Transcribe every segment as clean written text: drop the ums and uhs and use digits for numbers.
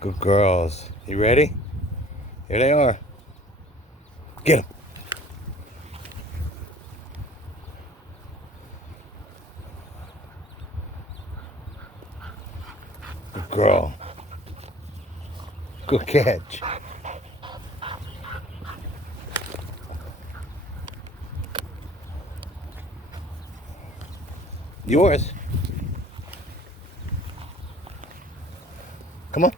Good girls. You ready? Here they are. Get them. Good girl. Good catch. Yours. Come on.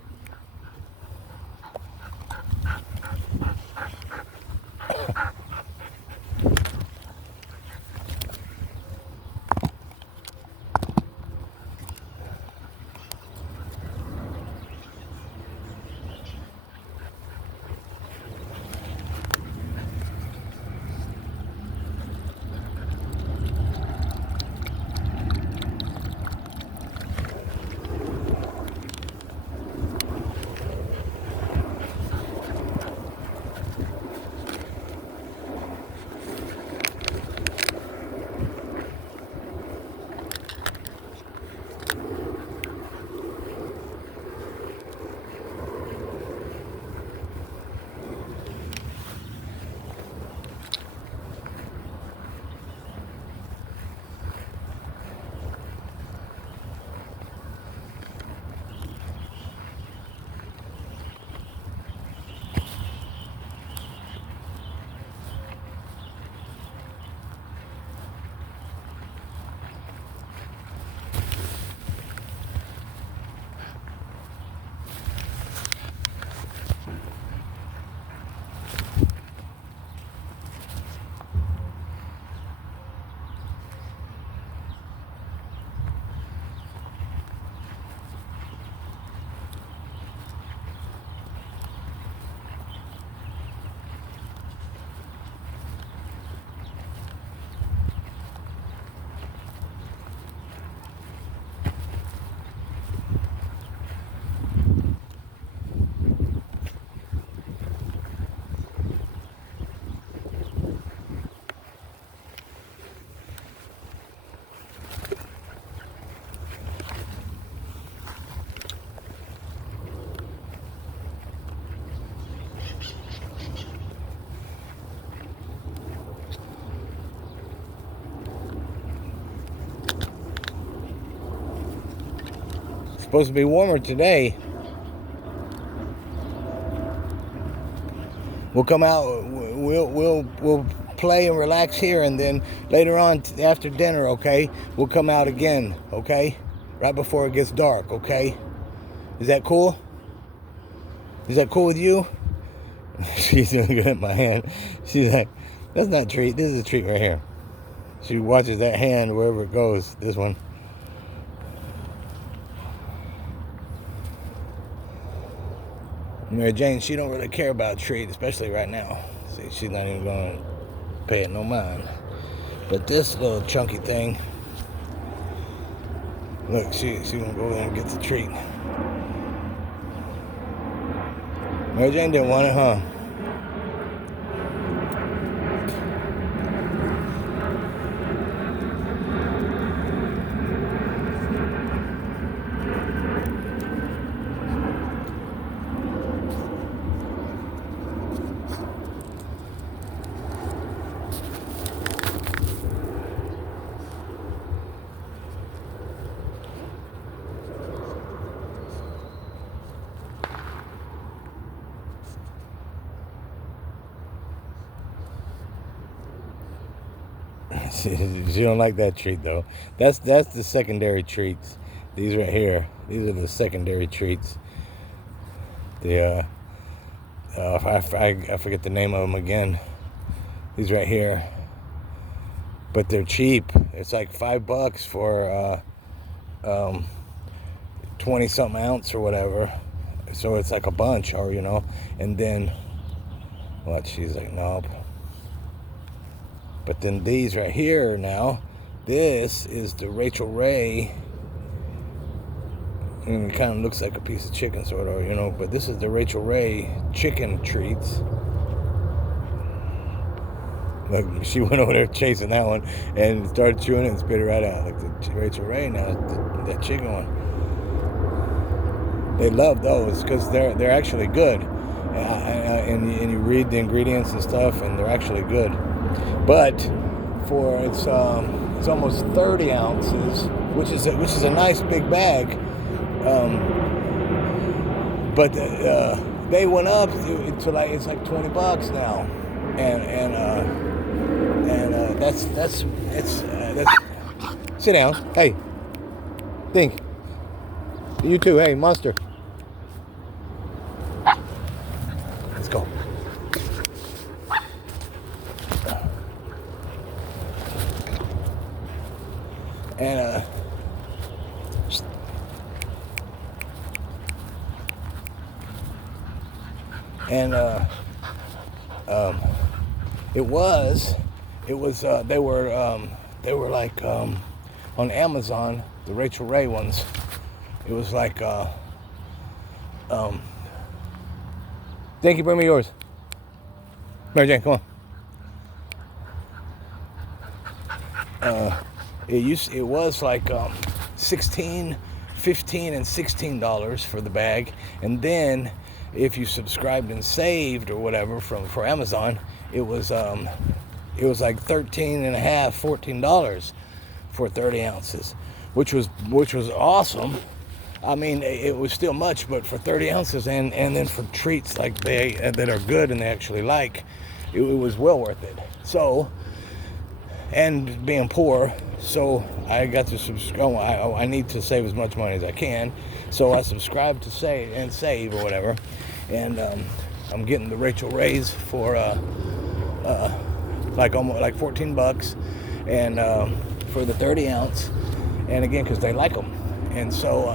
Supposed to be warmer today. We'll come out. We'll play and relax here, and then later on after dinner, okay, we'll come out again, okay, right before it gets dark, okay. Is that cool? Is that cool with you? She's looking at my hand. She's like, that's not a treat. This is a treat right here. She watches that hand wherever it goes. This one. Mary Jane, she don't really care about treat, especially right now. See, she's not even going to pay it no mind. But this little chunky thing, look, she's going to go there and get the treat. Mary Jane didn't want it, huh? She don't like that treat though. That's the secondary treats. These right here. These are the secondary treats. The I forget the name of them again. These right here. But they're cheap. It's like $5 for 20 something ounce or whatever. So it's like a bunch, or you know. And then what? She's like, nope. But then these right here now, this is the Rachel Ray. And it kind of looks like a piece of chicken, sort of, you know. But this is the Rachel Ray chicken treats. Like, she went over there chasing that one and started chewing it and spit it right out. Like the Rachel Ray now, that chicken one. They love those because they're actually good, and you read the ingredients and stuff, and they're actually good. But for it's almost 30 ounces, which is a nice big bag. But they went up to like it's like $20 now, and that's sit down. Hey, think. You too. Hey, Monster. Let's go. And they were like on Amazon, the Rachel Ray ones. It was like Dinky, bring me yours. Mary Jane, come on. It was like $16, $15, and $16 for the bag, and then if you subscribed and saved or whatever for Amazon, it was like $13 and a half, $14 for 30 ounces, which was awesome. I mean, it was still much, but for 30 ounces and then for treats like that are good and they actually like, it was well worth it. So, and being poor, so I got to subscribe. I need to save as much money as I can, so I subscribed to save or whatever, and I'm getting the Rachel Rays for like almost like $14, and for the 30 ounce, and again because they like them, and so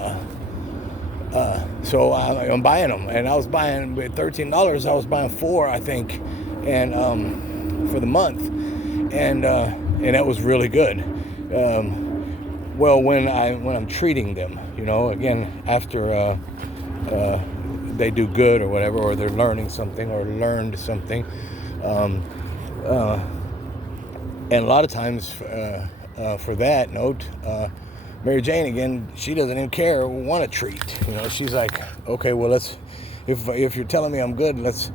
I'm buying them, and I was buying with $13. I was buying 4, I think, and for the month, and that was really good. Well, when I'm treating them, again after they do good or whatever, or they're learning something or learned something, and a lot of times for that note, Mary Jane, again, she doesn't even care or want a treat. She's like, okay, well, if you're telling me I'm good, let's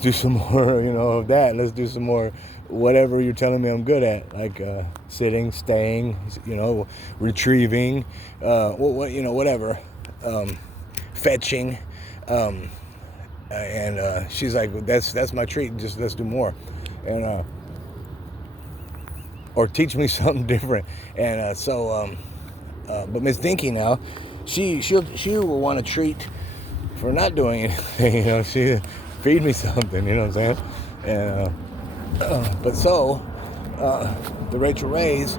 do some more, of that. Let's do some more whatever you're telling me I'm good at, like sitting, staying, retrieving, whatever, fetching, and she's like, that's my treat. Just let's do more, and or teach me something different, and but Miss Dinky now, she will want a treat for not doing anything. She feed me something. You know what I'm saying? And but the Rachel Rays,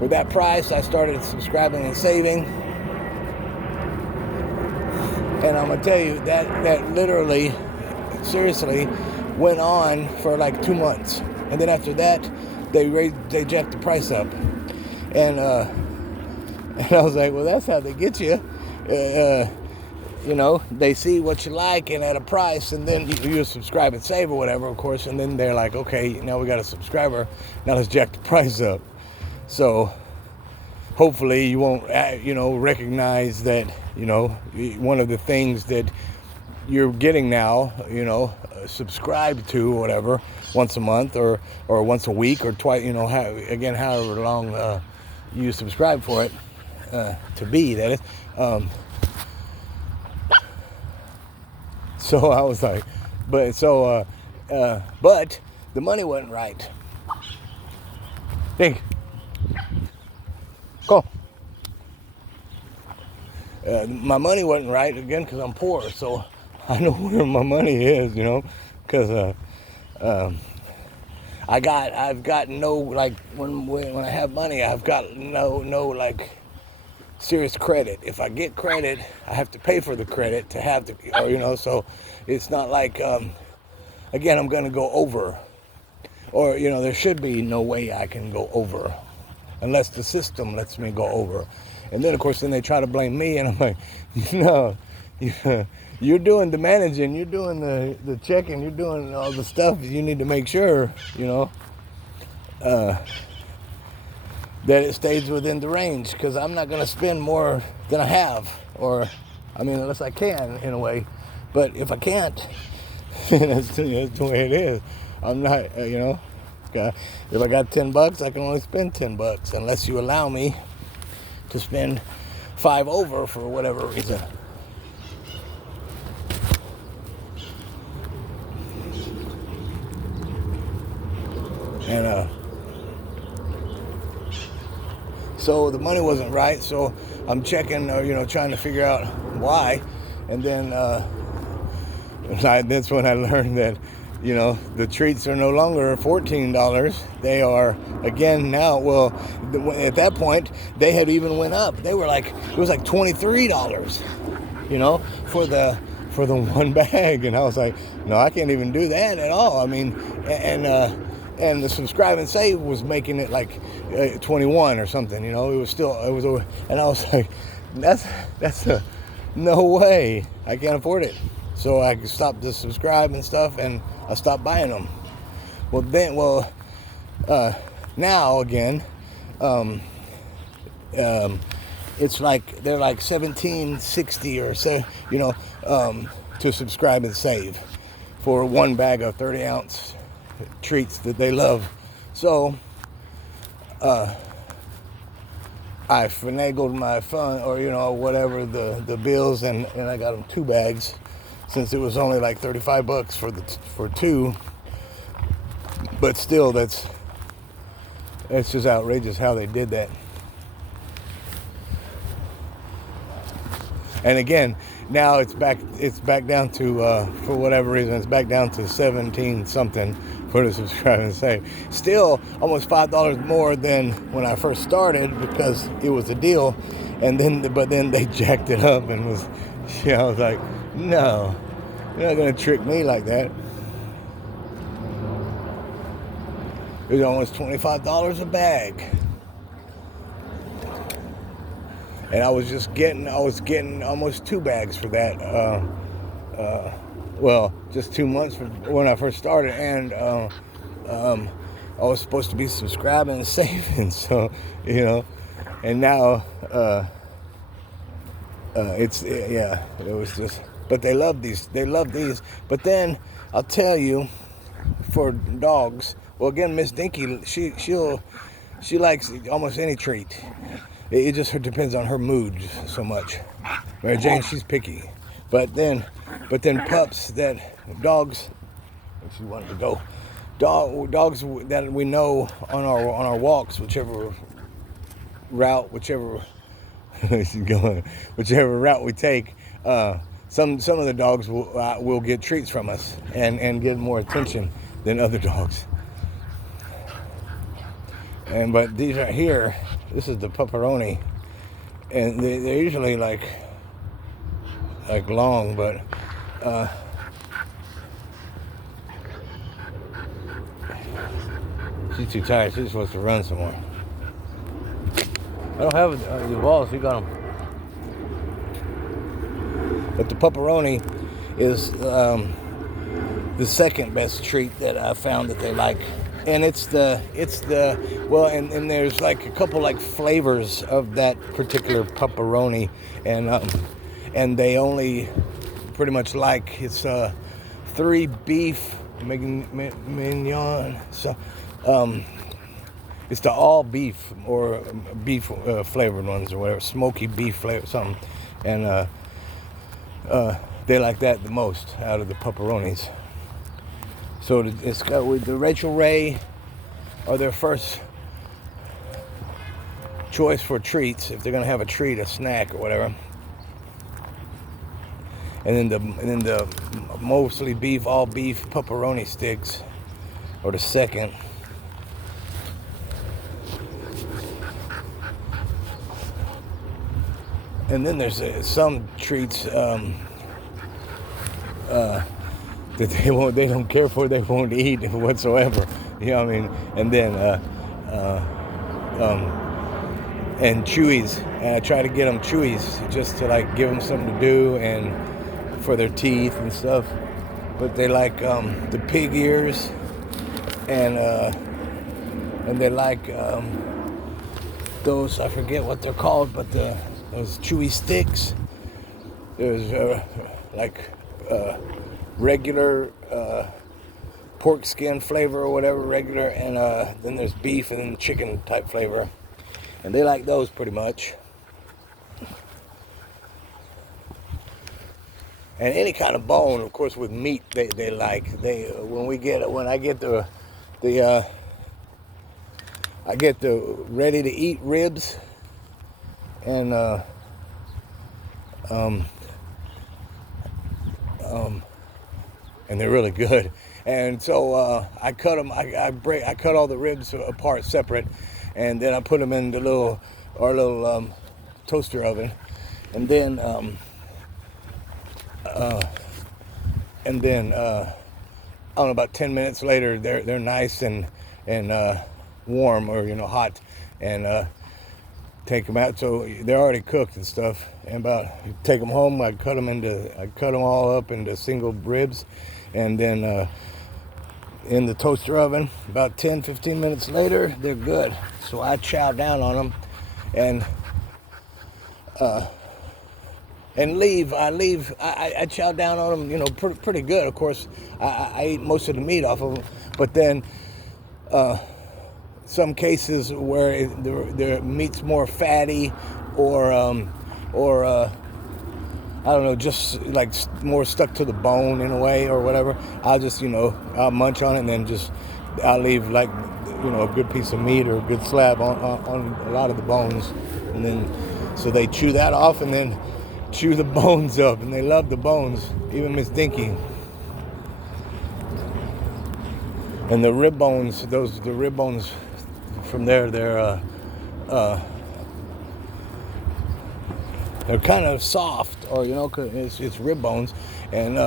with that price, I started subscribing and saving, and I'm gonna tell you that literally, seriously, went on for like 2 months, and then after that, they jacked the price up, and I was like, well, that's how they get you. They see what you like and at a price, and then you subscribe and save or whatever, of course, and then they're like, okay, now we got a subscriber, now let's jack the price up. So hopefully you won't, recognize that, one of the things that you're getting now, subscribe to or whatever, once a month or once a week or twice, however long you subscribe for it to be, that is. So I was like, but the money wasn't right. Think. Go. My money wasn't right, again, because I'm poor, so I know where my money is, because I've got no, like, when I have money, I've got no like serious credit. If I get credit, I have to pay for the credit to have the, so it's not like, again, I'm going to go over, or, there should be no way I can go over unless the system lets me go over. And then, of course, then they try to blame me, and I'm like, no, you're doing the managing, you're doing the checking, you're doing all the stuff. You need to make sure, that it stays within the range, because I'm not going to spend more than I have, or I mean, unless I can, in a way. But if I can't, that's the way it is. I'm not, if I got $10, I can only spend $10 unless you allow me to spend 5 over for whatever reason. And so the money wasn't right, so I'm checking, trying to figure out why. And then that's when I learned that, the treats are no longer $14. They are, again, now, well, at that point, they had even went up. They were like, it was like $23, for the one bag. And I was like, no, I can't even do that at all. I mean, and the subscribe and save was making it like 21 or something, and I was like, that's no way, I can't afford it. So I stopped to subscribe and stuff, and I stopped buying them. Now again, it's like they're like $17.60 or so, to subscribe and save for one bag of 30-ounce treats that they love. So I finagled my fund, or whatever, the bills, and I got them 2 bags, since it was only like $35 for 2. But still, it's just outrageous how they did that. And again, now it's back down to, for whatever reason, it's back down to 17 something for the subscribe and save. Still almost $5 more than when I first started, because it was a deal. But then they jacked it up, and I was like, no, you're not gonna trick me like that. It was almost $25 a bag. And I was getting almost 2 bags for that. Just 2 months when I first started, and I was supposed to be subscribing and saving, so and now it was just. But they love these. But then I'll tell you, for dogs. Well, again, Miss Dinky, she likes almost any treat. It just depends on her mood so much. Mary Jane, she's picky. But then pups, dogs, she wanted to go. Dogs that we know on our walks, whichever route we take, some of the dogs will get treats from us and get more attention than other dogs. But these right here, this is the pepperoni, and they're usually like long, but she's too tired. She's supposed to run some more. I don't have the balls. You got them. But the pepperoni is the second best treat that I found that they like. And it's the and there's like a couple like flavors of that particular pepperoni, and they only pretty much like it's 3 beef mignon. So it's the all beef or beef flavored ones or whatever, smoky beef flavor something, and they like that the most out of the pepperonis. So it's got with the Rachel Ray are their first choice for treats if they're gonna have a treat, a snack or whatever. And then the mostly beef, all beef pepperoni sticks are the second. And then there's some treats that they don't care for, they won't eat whatsoever. You know what I mean? And then and chewies, and I try to get them chewies just to like give them something to do and for their teeth and stuff. But they like the pig ears, and they like those, I forget what they're called, but those chewy sticks. There's like regular pork skin flavor or whatever, regular, and then there's beef and then chicken type flavor, and they like those pretty much. And any kind of bone, of course, with meat, they like. When I get the ready to eat ribs, and and they're really good. And so I cut them. I cut all the ribs apart separate, and then I put them in the little toaster oven, and then I don't know, about 10 minutes later, they're nice and warm, or hot, and take them out. So they're already cooked and stuff. And take them home. I cut them all up into single ribs, and then in the toaster oven. About 10-15 minutes later, they're good. So I chow down on them, and I chow down on them, pretty good. Of course, I eat most of the meat off of them, but then some cases where the meat's more fatty, or I don't know, just like more stuck to the bone in a way or whatever, I'll just, I'll munch on it, and then I'll leave like, a good piece of meat or a good slab on a lot of the bones, and then so they chew that off and then chew the bones up, and they love the bones, even Miss Dinky. And the rib bones, from there, they're kind of soft, or 'cause it's rib bones, and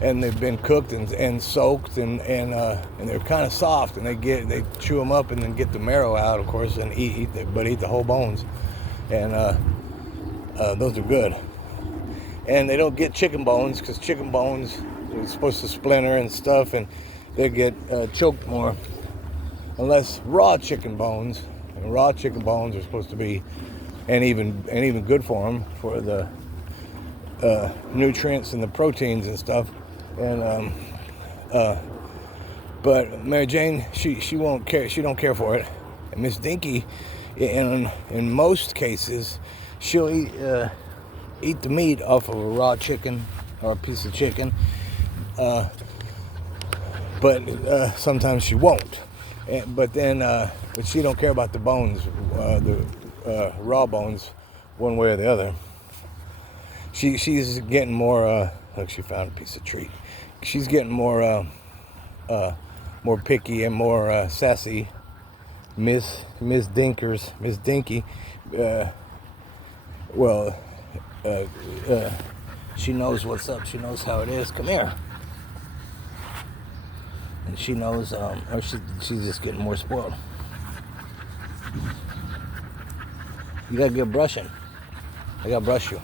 they've been cooked and soaked, and they're kind of soft, and they chew them up and then get the marrow out, of course, and eat the whole bones, and those are good. And they don't get chicken bones, because chicken bones are supposed to splinter and stuff, and they get choked more. Unless raw chicken bones, and raw chicken bones are supposed to be, and even good for them, for the nutrients and the proteins and stuff. And but Mary Jane, she won't care. She don't care for it. And Miss Dinky, in most cases, she'll eat the meat off of a raw chicken or a piece of chicken, but sometimes she won't. But she don't care about the bones, the raw bones, one way or the other. She's getting more. Look, she found a piece of treat. She's getting more picky and more sassy. Miss Dinky. She knows what's up. She knows how it is. Come here. And she knows, or she's just getting more spoiled. You gotta get brushing. I gotta brush you.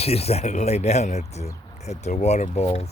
She decided to lay down at the water bowls.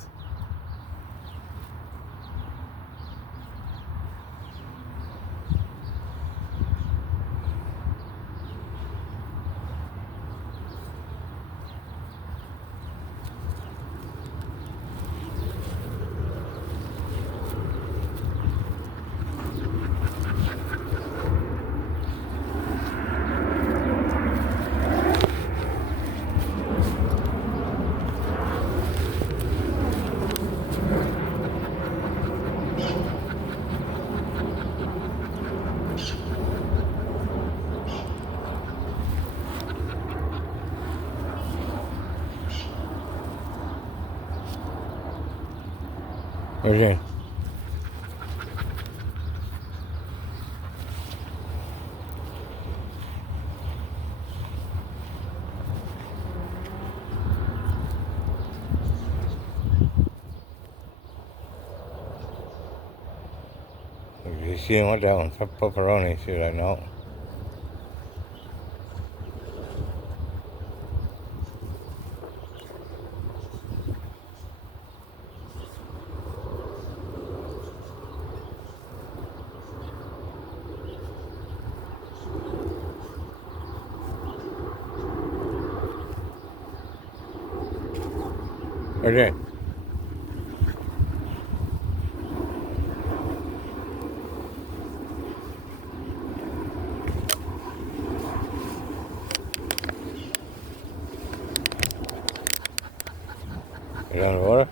Okay. She didn't want that one. Pepperoni, should I know? Okay. You on the water?